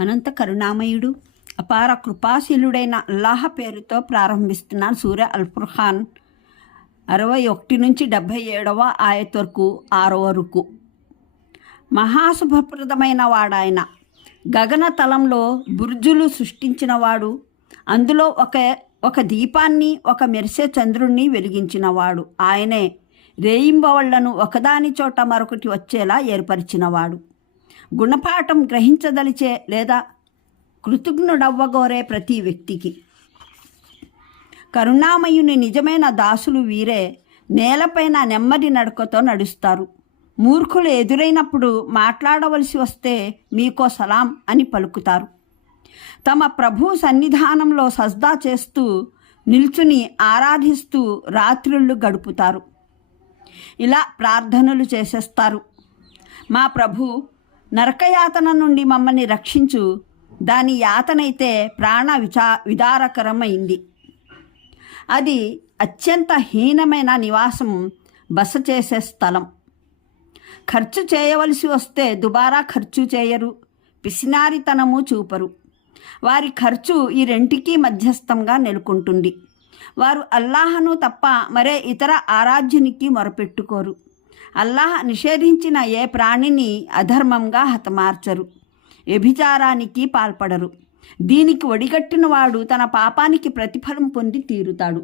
అనంత కరుణామయుడు అపార కృపాశీలుడైన అల్లాహ్ పేరుతో ప్రారంభిస్తున్నాను. సూర అల్ ఫుర్ఖాన్ 61 నుంచి 77వ ఆయత్ వరకు 6వ వరకు. మహాశుభప్రదమైన వాడాయన, గగనతలంలో బుర్జులు సృష్టించినవాడు, అందులో ఒక దీపాన్ని, ఒక మెరిసే చంద్రుణ్ణి వెలిగించినవాడు. ఆయనే రేయింబవళ్లను ఒకదాని చోట మరొకటి వచ్చేలా ఏర్పరిచినవాడు. గుణపాఠం గ్రహించదలిచే లేదా కృతజ్ఞుడవ్వగోరే ప్రతి వ్యక్తికి కరుణామయుని నిజమైన దాసులు వీరే. నేలపైన నెమ్మది నడకతో నడుస్తారు. మూర్ఖులు ఎదురైనప్పుడు మాట్లాడవలసి వస్తే మీకో సలాం అని పలుకుతారు. తమ ప్రభు సన్నిధానంలో సజ్దా చేస్తూ నిల్చుని ఆరాధిస్తూ రాత్రుళ్ళు గడుపుతారు. ఇలా ప్రార్థనలు చేసేస్తారు. మా ప్రభు, నరకయాతన నుండి మమ్మల్ని రక్షించు. దాని యాతనైతే ప్రాణ విదారకరమైంది. అది అత్యంత హీనమైన నివాసం, బస చేసే స్థలం. ఖర్చు చేయవలసి వస్తే దుబారా ఖర్చు చేయరు, పిసినారితనము చూపరు. వారి ఖర్చు ఈ రెంటికి మధ్యస్థంగా నెలకొంటుంది. వారు అల్లాహను తప్ప మరే ఇతర ఆరాధ్యునికి మొరపెట్టుకోరు. అల్లాహ్ నిషేధించిన ఏ ప్రాణిని అధర్మంగా హతమార్చరు, వ్యభిచారానికి పాల్పడరు. దీనికి ఒడిగట్టిన వాడు తన పాపానికి ప్రతిఫలం పొంది తీరుతాడు.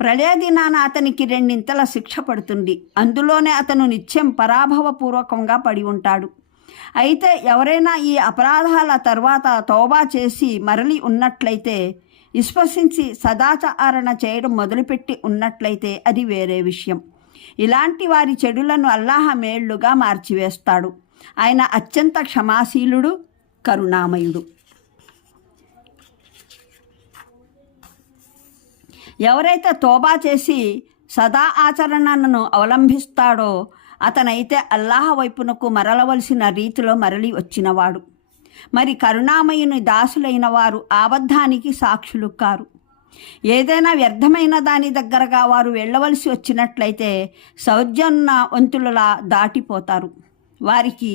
ప్రళయ దినాన అతనికి 2 శిక్ష పడుతుంది. అందులోనే అతను నిత్యం పరాభవపూర్వకంగా పడి ఉంటాడు. అయితే ఎవరైనా ఈ అపరాధాల తర్వాత తౌబా చేసి మరలి ఉన్నట్లయితే, విశ్వసించి సదాచారణ చేయడం మొదలుపెట్టి ఉన్నట్లయితే అది వేరే విషయం. ఇలాంటి వారి చెడులను అల్లాహ్ మేళ్లుగా మార్చివేస్తాడు. ఆయన అత్యంత క్షమాశీలుడు, కరుణామయుడు. ఎవరైతే తోబా చేసి సదా ఆచరణను అవలంబిస్తాడో అతనైతే అల్లాహ్ వైపునకు మరలవలసిన రీతిలో మరలి వచ్చినవాడు. మరి కరుణామయుని దాసులైన వారు అబద్ధానికి సాక్షులు కారు. ఏదైనా వ్యర్థమైన దాని దగ్గరగా వారు వెళ్ళవలసి వచ్చినట్లయితే సౌజన్యవంతులలా దాటిపోతారు. వారికి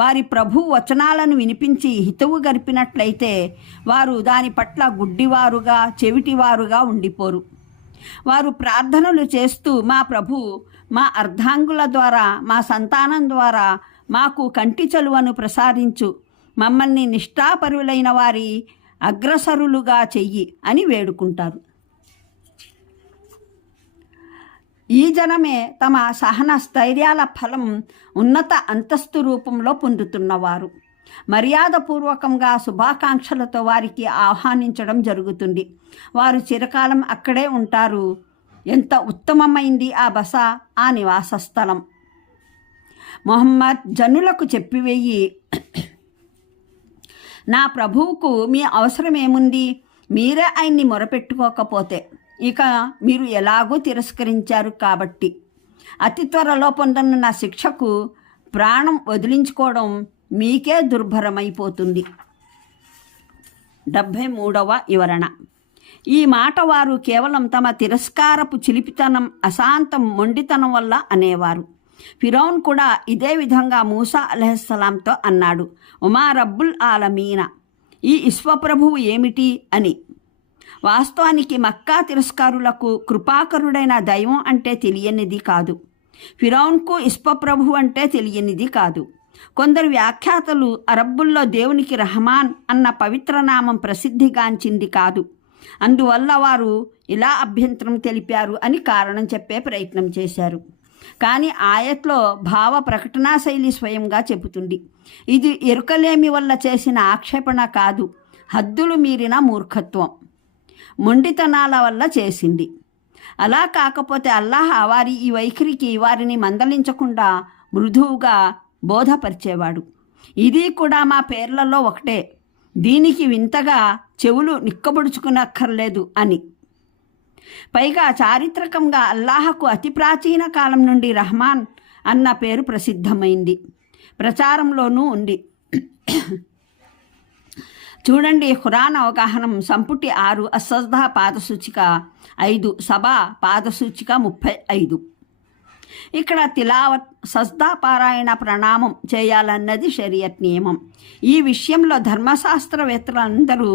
వారి ప్రభు వచనాలను వినిపించి హితవు గరిపినట్లయితే వారు దాని పట్ల గుడ్డివారుగా, చెవిటివారుగా ఉండిపోరు. వారు ప్రార్థనలు చేస్తూ, మా ప్రభు, మా అర్ధాంగుల ద్వారా, మా సంతానం ద్వారా మాకు కంటి చలువను ప్రసాదించు, మమ్మల్ని నిష్ఠాపరులైన వారి అగ్రసరులుగా చెయ్యి అని వేడుకుంటారు. ఈ జనమే తమ సహన స్థైర్యాల ఫలం ఉన్నత అంతస్తు రూపంలో పొందుతున్నవారు. మర్యాదపూర్వకంగా శుభాకాంక్షలతో వారికి ఆహ్వానించడం జరుగుతుంది. వారు చిరకాలం అక్కడే ఉంటారు. ఎంత ఉత్తమమైంది ఆ బస, ఆ నివాస స్థలం. మొహమ్మద్ జనులకు చెప్పివేయి, నా ప్రభువుకు మీ అవసరమేముంది? మీరే ఆయన్ని మొరపెట్టుకోకపోతే ఇక మీరు ఎలాగూ తిరస్కరించారు కాబట్టి అతి త్వరలో పొందనున్న శిక్షకు ప్రాణం వదిలించుకోవడం మీకే దుర్భరమైపోతుంది. 73వ వివరణ. ఈ మాట వారు కేవలం తమ తిరస్కారపు చిలిపితనం, అశాంతం, మొండితనం వల్ల అనేవారు. ఫిరౌన్ కూడా ఇదే విధంగా మూసా అలైహిస్సలాంతో అన్నాడు, ఉమా రబ్బుల్ ఆలమీన, ఈ విశ్వప్రభువు ఏమిటి అని. వాస్తవానికి మక్కా తిరస్కారులకు కృపాకరుడైన దైవం అంటే తెలియనిది కాదు. ఫిరౌన్కు విశ్వప్రభు అంటే తెలియనిది కాదు. కొందరు వ్యాఖ్యాతలు అరబ్బుల్లో దేవునికి రహమాన్ అన్న పవిత్రనామం ప్రసిద్ధిగాంచింది కాదు, అందువల్ల వారు ఇలా అభ్యంతరం తెలిపారు అని కారణం చెప్పే ప్రయత్నం చేశారు. కానీ ఆయత్లో భావ ప్రకటనా శైలి స్వయంగా చెబుతుంది. ఇది ఎరుకలేమి వల్ల చేసిన ఆక్షేపణ కాదు, హద్దులు మీరిన మూర్ఖత్వం, మొండితనాల వల్ల చేసింది. అలా కాకపోతే అల్లాహ్ వారి ఈ వైఖరికి వారిని మందలించకుండా మృదువుగా బోధపరిచేవాడు. ఇది కూడా మా పేర్లలో ఒకటే, దీనికి వింతగా చెవులు నిక్కబుడుచుకునక్కర్లేదు అని. పైగా చారిత్రకంగా అల్లాహకు అతి ప్రాచీన కాలం నుండి రహమాన్ అన్న పేరు ప్రసిద్ధమైంది, ప్రచారంలోనూ ఉంది. చూడండి, ఖురాన్ అవగాహనం సంపుటి 6, అస్సజ్దా పాదసూచిక 5, సభా పాదసూచిక 35. ఇక్కడ తిలావత్, సజ్దా, పారాయణ, ప్రణామం చేయాలన్నది షరియత్ నియమం. ఈ విషయంలో ధర్మశాస్త్రవేత్తలందరూ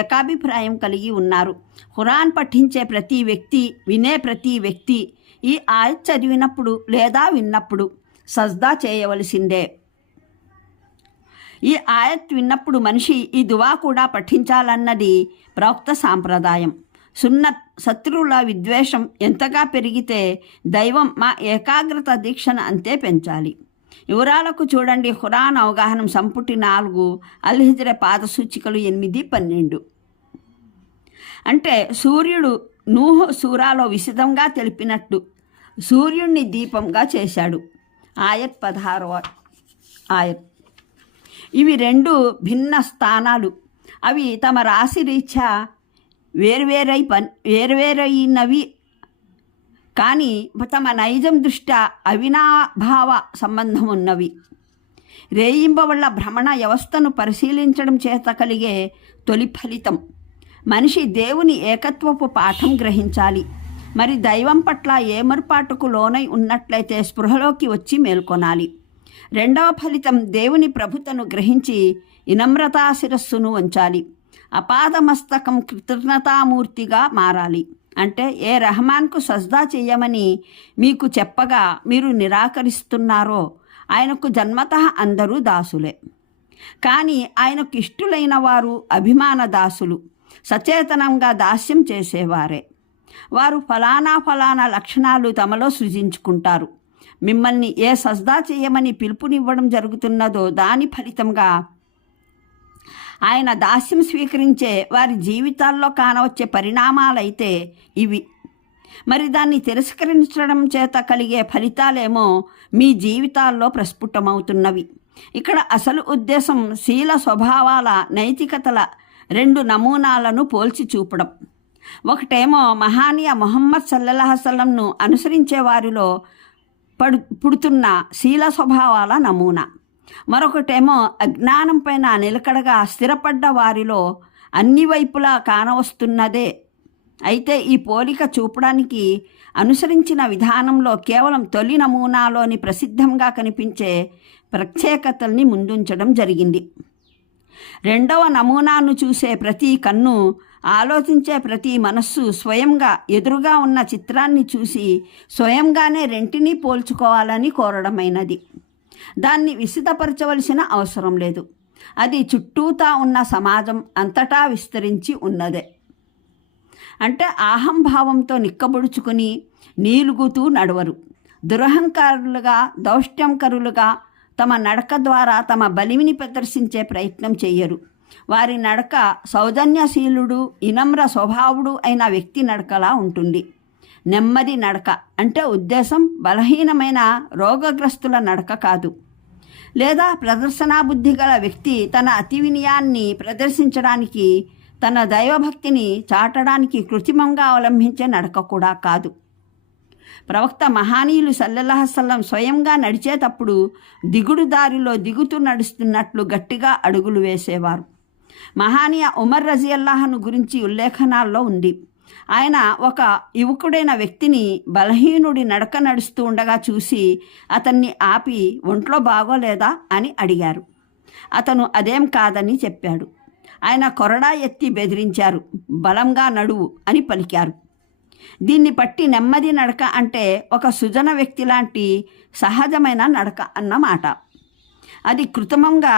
ఏకాభిప్రాయం కలిగి ఉన్నారు. ఖురాన్ పఠించే ప్రతి వ్యక్తి, వినే ప్రతి వ్యక్తి ఈ ఆయత్ చదివినప్పుడు లేదా విన్నప్పుడు సజ్దా చేయవలసిందే. ఈ ఆయత్ విన్నప్పుడు మనిషి ఈ దువా కూడా పఠించాలన్నది ప్రవక్త సాంప్రదాయం. సున్నత్. శత్రువుల విద్వేషం ఎంతగా పెరిగితే దైవం మా ఏకాగ్రత దీక్షను అంతే పెంచాలి. వివరాలకు చూడండి ఖురాన్ అవగాహన సంపుటి 4, అల్-హిజ్ర్ పాద సూచికలు 8, 12. అంటే సూర్యుడు నూహ్ సూరాలో విశదంగా తెలిపినట్టు సూర్యుణ్ణి దీపంగా చేశాడు. ఆయత్ 16వ ఆయత్. ఇవి 2 భిన్న స్థానాలు. అవి తమ రాశి రీత్యా వేర్వేరైనవి కానీ తమ నైజం దృష్ట్యా అవినాభావ సంబంధం ఉన్నవి. రేయింబవళ్ల భ్రమణ వ్యవస్థను పరిశీలించడం చేత కలిగే తొలి ఫలితం మనిషి దేవుని ఏకత్వపు పాఠం గ్రహించాలి. మరి దైవం పట్ల ఏమర్పాటుకు లోనై ఉన్నట్లయితే స్పృహలోకి వచ్చి మేల్కొనాలి. రెండవ ఫలితం దేవుని ప్రభుతను గ్రహించి వినమ్రతా శిరస్సును వంచాలి. అపాదమస్తకం కృతజ్ఞతామూర్తిగా మారాలి. అంటే ఏ రెహమాన్కు సజ్దా చేయమని మీకు చెప్పగా మీరు నిరాకరిస్తున్నారో ఆయనకు జన్మతః అందరూ దాసులే. కానీ ఆయనకు ఇష్టులైన వారు అభిమాన దాసులు, సచేతనంగా దాస్యం చేసేవారే. వారు ఫలానా లక్షణాలు తమలో సృజించుకుంటారు. మిమ్మల్ని ఏ సజ్దా చేయమని పిలుపునివ్వడం జరుగుతున్నదో దాని ఫలితంగా ఆయన దాస్యం స్వీకరించే వారి జీవితాల్లో కానవచ్చే పరిణామాలైతే ఇవి. మరి దాన్ని తిరస్కరించడం చేత కలిగే ఫలితాలేమో మీ జీవితాల్లో ప్రస్ఫుటమవుతున్నవి. ఇక్కడ అసలు ఉద్దేశం శీల స్వభావాల, నైతికతల 2 నమూనాలను పోల్చి చూపడం. ఒకటేమో మహానీయ ముహమ్మద్ సల్లల్లాహు అలైహి వసల్లంను అనుసరించే వారిలో పుడుతున్న శీల స్వభావాల నమూనా. మరొకటేమో అజ్ఞానం పైన నిలకడగా స్థిరపడ్డ వారిలో అన్ని వైపులా కానవస్తున్నదే. అయితే ఈ పోలిక చూపడానికి అనుసరించిన విధానంలో కేవలం తొలి నమూనాలోని ప్రసిద్ధంగా కనిపించే ప్రత్యేకతల్ని ముందుంచడం జరిగింది. రెండవ నమూనాను చూసే ప్రతి కన్ను, ఆలోచించే ప్రతి మనస్సు స్వయంగా ఎదురుగా ఉన్న చిత్రాన్ని చూసి స్వయంగానే రెంటినీ పోల్చుకోవాలని కోరడమైనది. దాన్ని విశదపరచవలసిన అవసరం లేదు. అది చుట్టూతా ఉన్న సమాజం అంతటా విస్తరించి ఉన్నదే. అంటే అహంభావంతో నిక్కబొడుచుకుని నీలుగుతూ నడవరు. దురహంకారులుగా, దౌష్ట్యంకరులుగా తమ నడక ద్వారా తమ బలిమిని ప్రదర్శించే ప్రయత్నం చెయ్యరు. వారి నడక సౌజన్యశీలుడు, వినమ్ర స్వభావుడు అయిన వ్యక్తి నడకలా ఉంటుంది. నెమ్మది నడక అంటే ఉద్దేశం బలహీనమైన రోగగ్రస్తుల నడక కాదు. లేదా ప్రదర్శనాబుద్ధి గల వ్యక్తి తన అతి వినయాన్ని ప్రదర్శించడానికి, తన దైవభక్తిని చాటడానికి కృత్రిమంగా అవలంబించే నడక కూడా కాదు. ప్రవక్త మహానీయులు సల్లల్లాహు అలైహి వసల్లం స్వయంగా నడిచేటప్పుడు దిగుడు దారిలో దిగుతూ నడుస్తున్నట్లు గట్టిగా అడుగులు వేసేవారు. మహానీయ ఉమర్ రజియల్లాహను గురించి ఉల్లేఖనాల్లో ఉంది. ఆయన ఒక యువకుడైన వ్యక్తిని బలహీనుడి నడక నడుస్తూ ఉండగా చూసి అతన్ని ఆపి ఒంట్లో బాగోలేదా అని అడిగారు. అతను అదేం కాదని చెప్పాడు. ఆయన కొరడా ఎత్తి బెదిరించారు. బలంగా నడువు అని పలికారు. దీన్ని బట్టి నెమ్మది నడక అంటే ఒక సుజన వ్యక్తి లాంటి సహజమైన నడక అన్నమాట. అది కృత్రిమంగా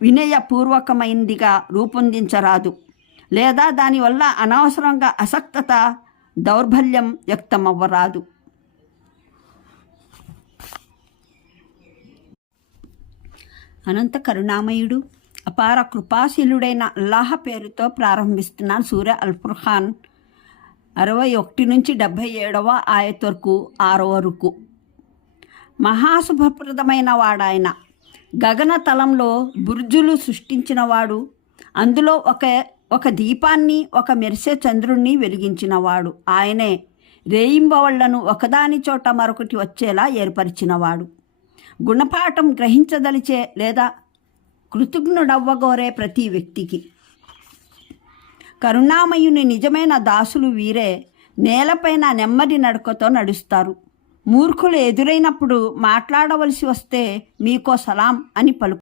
వినయపూర్వకమైందిగా రూపొందించరాదు. లేదా దానివల్ల అనవసరంగా అసక్తత, దౌర్బల్యం వ్యక్తమవ్వరాదు. అనంత కరుణామయుడు, అపార కృపాశీలుడైన అల్లాహ్ పేరుతో ప్రారంభిస్తున్నాను. సూర అల్-ఫుర్ఖాన్ 61 నుంచి 77వ ఆయత్ వరకు 6వ రుకు. మహాశుభప్రదమైన వాడాయన, గగనతలంలో బుర్జులు సృష్టించినవాడు, అందులో ఒక దీపాన్ని, ఒక మెరిసే చంద్రుణ్ణి వెలిగించినవాడు. ఆయనే రేయింబవళ్లను ఒకదాని చోట మరొకటి వచ్చేలా ఏర్పరిచినవాడు. గుణపాఠం గ్రహించదలిచే లేదా కృతజ్ఞుడవ్వగోరే ప్రతి వ్యక్తికి కరుణామయుని నిజమైన దాసులు వీరే నేలపైన నెమ్మది నడకతో నడుస్తారు. మూర్ఖులు ఎదురైనప్పుడు మాట్లాడవలసి వస్తే మీకో సలాం అని పలుకు